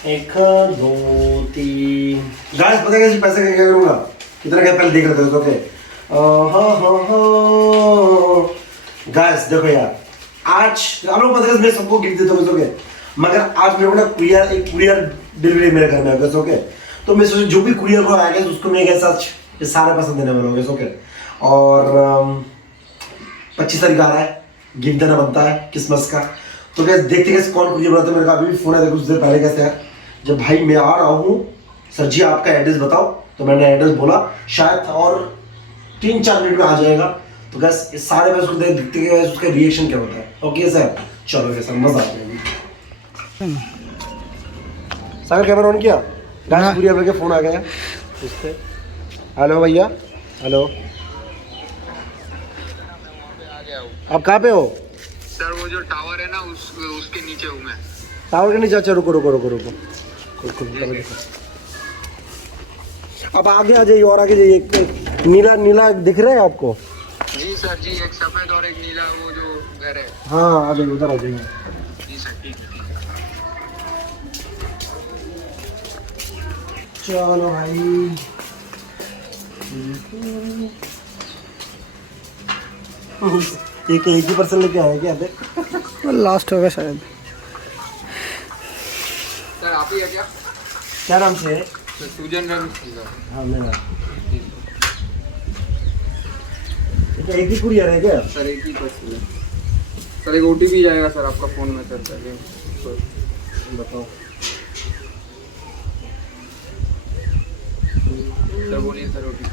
1 2 3 guys पता है कैसे पैसे क्या करूंगा कितना क्या पहले देख रहे थे ओके हाँ गाइस देखो यार आज आप लोग पता है मैं सबको गिफ्ट देता हूँ ओके मगर आज मेरे को ना कुरियर डिलीवरी मेरे घर में है ओके तो मैं सोचा जो भी कुरियर को आएगा उसको मैं कैसा ये सारे पसंद देने वाला हूँ ओके और 25 तारीख आ रहा है गिफ्ट देना बनता है क्रिसमस का तो कैसे देखते कैसे कौन कुरियर बनाता है मेरे को अभी भी फोन आया था कुछ देर पहले कैसे यार जब भाई मैं आ रहा हूँ सर जी आपका एड्रेस बताओ तो मैंने एड्रेस बोला शायद और 3-4 मिनट में आ जाएगा तो गैस इस सारे में उसको देखते हैं उसका रिएक्शन क्या होता है ओके सर चलो सर मजा आ जाएगी सागर कैमरा ऑन किया गाइस पूरी आपके फोन आ गया उससे हेलो भैया हेलो आप कहाँ पे हो सर वो जो टावर है ना उसके नीचे हूँ मैं टावर के नीचे अच्छा रुको अब आगे आ जाइए और आगे जाइए नीला नीला दिख रहा है आपको जी सर जी एक सफेद और एक नीला वो जो घर है हाँ आ जाइए उधर आ जाइए जी सर ठीक है चलो भाई एक ही पर्सन लेके आए क्या देख लास्ट होगा शायद सर आप ही है क्या नाम से है सुजन रमेश हाँ मैं एक ही कुरियर है क्या सर एक ही पर्सन है सर एक OTP जाएगा सर आपका फ़ोन में सर पहले बताओ सर बोलिए सर OTP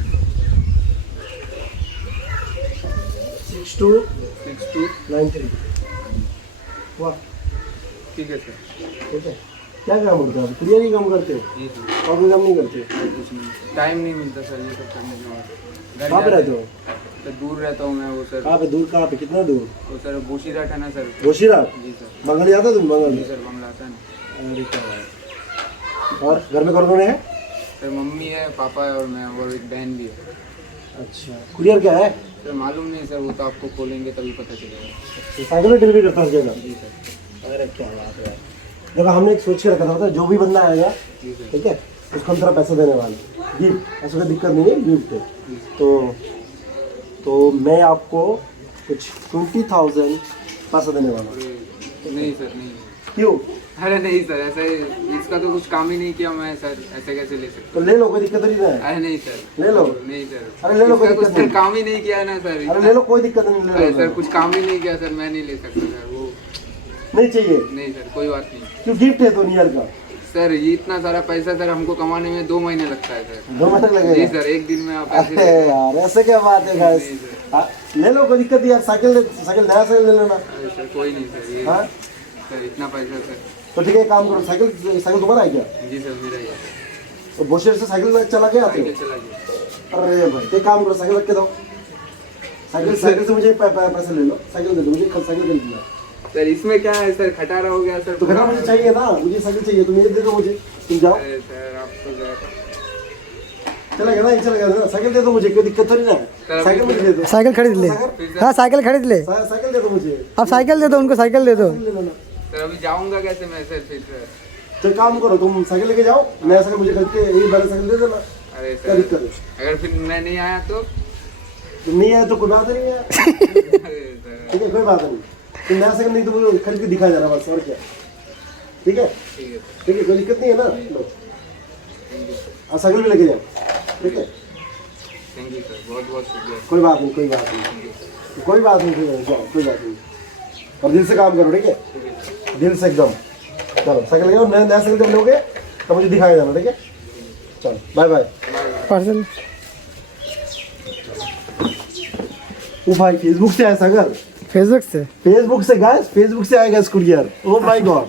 6293 वाह ठीक है सर ठीक है क्या काम करते हो आप कुरियर ही काम करते हो जी सर और कोई काम नहीं करते कुछ नहीं टाइम नहीं मिलता सर ये सब करने का कहाँ पे रहते हो सर दूर रहता हूँ मैं वो सर कहाँ पे दूर कहाँ पे कितना दूर वो सर बोशीराट है ना सर जोशीराट जी सर मंगल जाता तुम मंगल जी सर बंगला आता है ना अरे क्या बात है। और घर में कौन कौन है सर मम्मी है पापा है और मैं और एक बहन भी है अच्छा कुरियर क्या है सर मालूम नहीं सर वो तो आपको खोलेंगे तभी पता चलेगा साइकिल में डिलीवरी करता है जगह जी सर अरे क्या बात है देखो हमने एक सोच के रखा था जो भी बंदा आएगा जी सर ठीक है उसको हम तरह पैसे देने वाले गिफ्ट ऐसा कोई दिक्कत नहीं है गिफ्ट तो मैं आपको कुछ 20,000 पैसा देने वाला हूँ नहीं सर नहीं क्यों अरे नहीं सर ऐसे इसका तो कुछ काम ही नहीं किया मैं सर ऐसे कैसे ले सकता तो ले लो कोई दिक्कत नहीं है अरे नहीं सर ले लो नहीं सर अरे ले लो कोई इसका कुछ दिक्कत सर नहीं काम ही नहीं किया है ना सर अरे ले लो कोई दिक्कत नहीं ले अरे लो सर कुछ काम ही नहीं किया सर मैं नहीं ले सकता सर वो नहीं चाहिए नहीं सर कोई बात नहीं क्यों गिफ्ट है तो नियर का सर ये इतना सारा पैसा सर हमको कमाने में 2 महीने लगता है सर 2 महीने जी लगेगा सर एक दिन में आप अरे यार ऐसे क्या बात है गाइस नहीं सर ले लो कोई दिक्कत नहीं यार साइकिल नया साइकिल ले लेना अरे सर कोई नहीं सर ये हाँ सर इतना पैसा सर तो ठीक है एक काम करो साइकिल साइकिल तुम्हारा है क्या जी सर मेरा ही है तो बोशेर से साइकिल चला के आते हो साइकिल चला गया अरे भाई एक काम करो साइकिल रख के दो साइकिल से मुझे पैसे ले लो साइकिल दे दो मुझे कल साइकिल खरीदना है सर इसमें क्या है सर खटारा हो गया सर तो घर मुझे चाहिए ना मुझे साइकिल चाहिए तुम ये दे दो मुझे तुम जाओ अरे सर आप तो सर चलेगा ना चलेगा ना साइकिल दे दो मुझे कोई दिक्कत थोड़ी ना है साइकिल मुझे दे दो साइकिल खरीद ले हाँ साइकिल खरीद ले साइकिल दे दो मुझे आप साइकिल दे दो उनको साइकिल दे दो ले लो ना सर अभी जाऊंगा कैसे मैं सर फिर चल काम करो तुम साइकिल लेके जाओ नया साइकिल मुझे खरीद के यही वाला साइकिल दे देना अरे क्या सर दिक्कत है अगर फिर मैं नहीं आया तो तुम नहीं आए तो कोई बात नहीं है अरे सर ठीक है कोई बात नहीं तुम नया साइकिल नहीं तो मुझे खरीद के दिखा जाना बस और क्या ठीक है ठीक है ठीक है कोई दिक्कत नहीं है ना लो थैंक यू सर आप साइकिल भी लेके जाओ ठीक है थैंक यू सर बहुत बहुत शुक्रिया कोई बात नहीं कोई बात नहीं कोई बात नहीं जाओ कोई बात नहीं और दिल से काम करो ठीक है दिल से एकदम चलो साइकिल लेके नया साइकिल जब लोगे तो मुझे दिखाया जाना ठीक है चलो बाय बाय पार्सल ओ भाई फेसबुक से आया सागर फेसबुक से गाइस फेसबुक से आएगा इस कुरियर ओ माय गॉड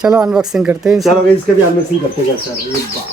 चलो अनबॉक्सिंग करते हैं चलो इसका भी अनबॉक्सिंग करते हैं सर ये बाप